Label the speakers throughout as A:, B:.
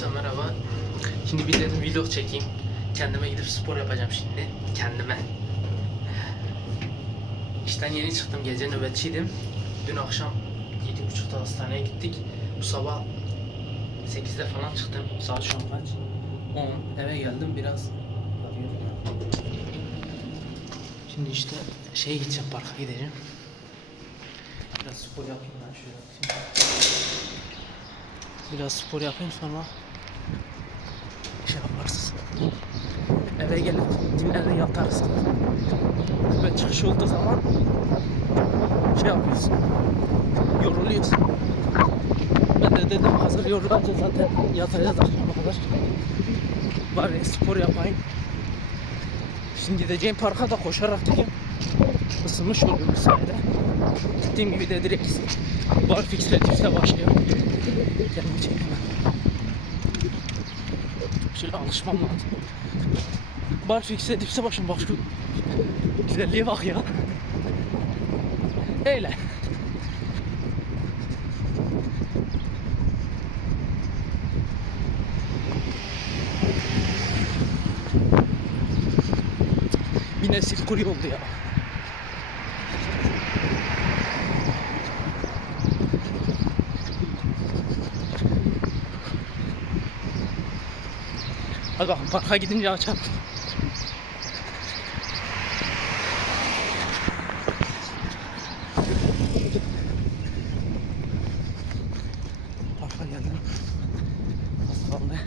A: Arkadaşlar merhaba. Şimdi bir dedim vlog çekeyim. Kendime gidip spor yapacağım şimdi. Kendime. İşten yeni çıktım. Gece nöbetçiydim. Dün akşam 7.30'da hastaneye gittik. Bu sabah 8'de falan çıktım. Saat şu an kaç? 10. Eve geldim biraz. Şimdi işte şeye gideceğim parka gideceğim. Biraz spor yapayım ben şöyle. Biraz spor yapayım sonra şey. Eve gelip dinlenir yatarız. Ve çıkış olduğu zaman şey yapıyorsun. Yoruluyorsun. Ben de dedim hazır yorulunca zaten yatacağız akşama kadar. Bari spor yapayım. Şimdi gideceğim parka da koşarak gideyim. Isınmış olurum bu sayede. Gittiğim gibi de direkt bar fixletifle başlıyorum. Kendimi çekemem. Şöyle alışmam lazım. Bar fixletifse başım şu güzelliğe bak ya. Öyle. Bir nesil kuru oldu ya. Hadi bakın parka gidince açalım. Parka geldim. Az kaldı.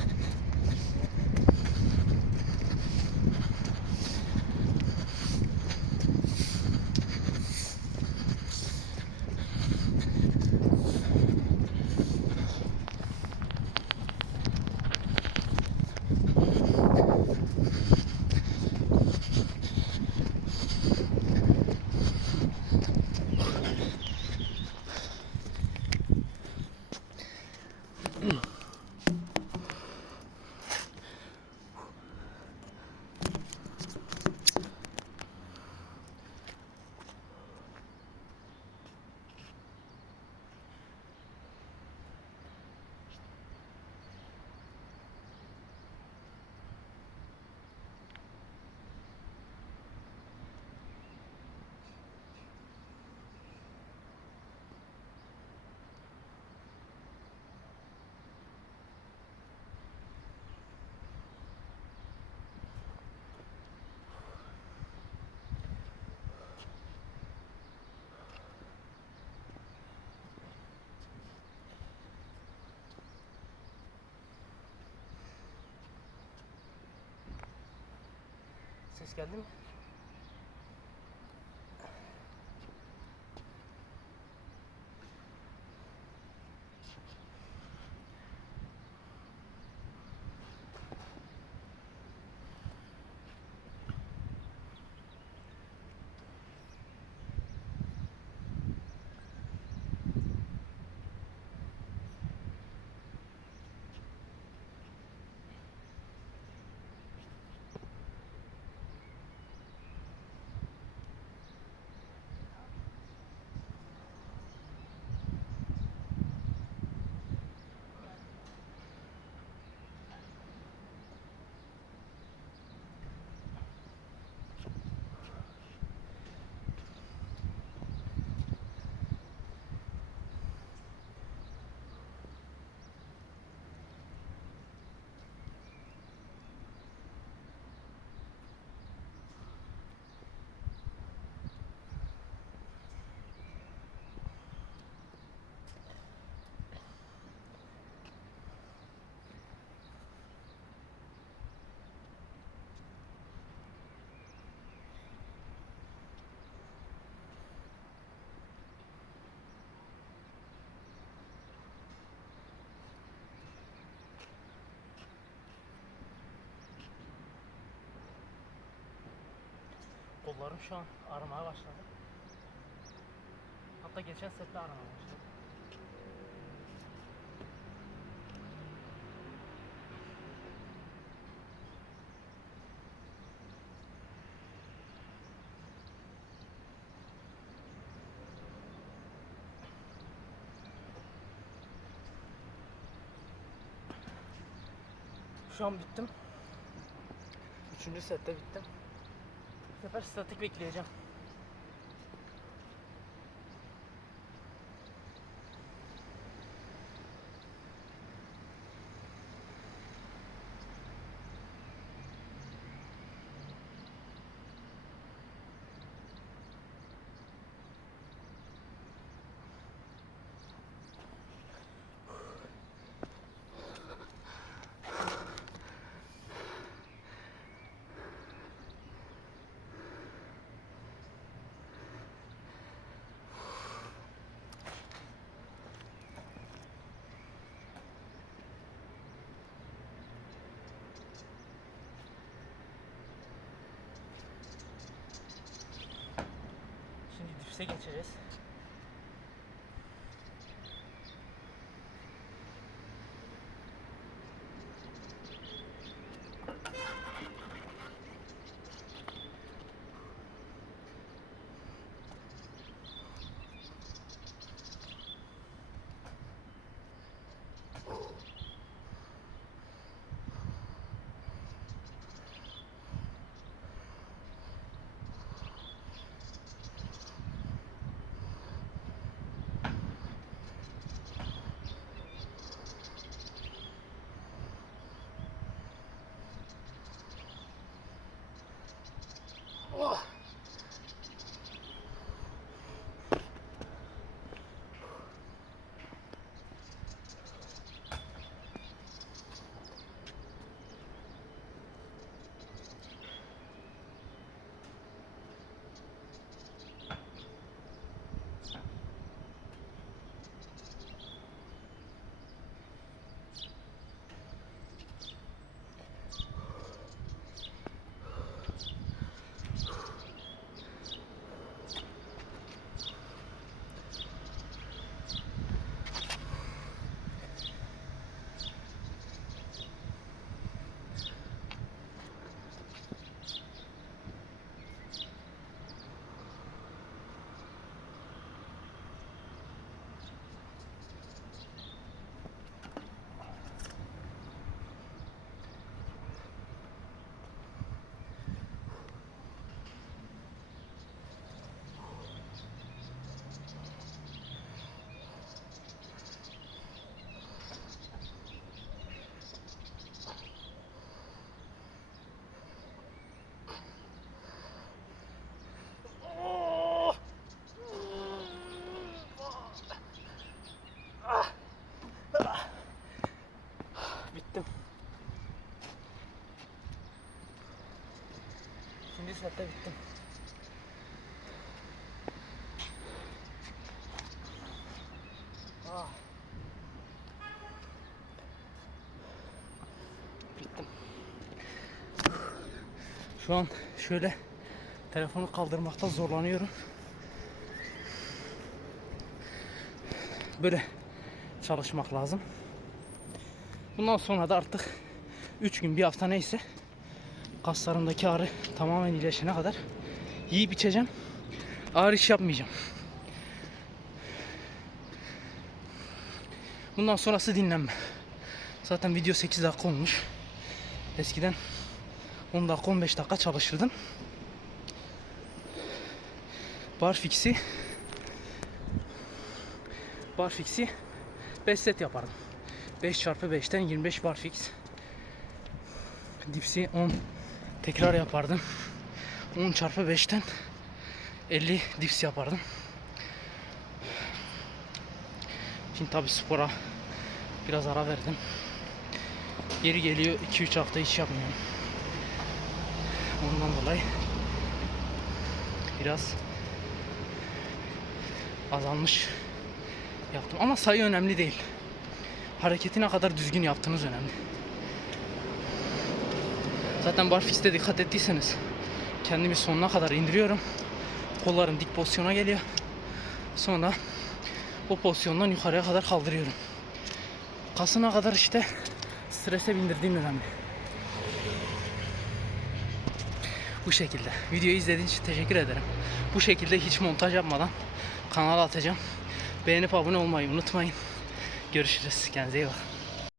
A: Ses geldi Kollarım şu an ağrımaya başladı. Hatta geçen sette ağrımaya başladı. Şu an bittim. Üçüncü sette bittim. Sefer statik bekleyeceğim. Dipse geçeceğiz. Bittim. Sette bittim. Ah. Bittim. Şu an şöyle telefonu kaldırmakta zorlanıyorum. Böyle çalışmak lazım. Bundan sonra da artık 3 gün bir hafta neyse kaslarımdaki ağrı tamamen iyileşene kadar yiyip içeceğim. Ağır iş yapmayacağım. Bundan sonrası dinlenme. Zaten video 8 dakika olmuş. Eskiden 10 dakika 15 dakika çalışırdım. Barfix'i Barfix'i 5 set yapardım. 5 çarpı 5'ten 25 barfix. Dipsi 10 tekrar yapardım. 10 çarpı 5'ten 50 dips yapardım. Şimdi tabi spora biraz ara verdim. Geri geliyor 2-3 hafta hiç yapmıyorum. Ondan dolayı biraz azalmış yaptım. Ama sayı önemli değil. Hareketi ne kadar düzgün yaptığınız önemli. Zaten barfix'te dikkat ettiyseniz kendimi sonuna kadar indiriyorum. Kollarım dik pozisyona geliyor. Sonra o pozisyondan yukarıya kadar kaldırıyorum. Kasına kadar işte strese bindirdiğim önemli. Bu şekilde. Videoyu izlediğiniz için teşekkür ederim. Bu şekilde hiç montaj yapmadan kanala atacağım. Beğenip abone olmayı unutmayın. Görüşürüz. Kendinize iyi bakın.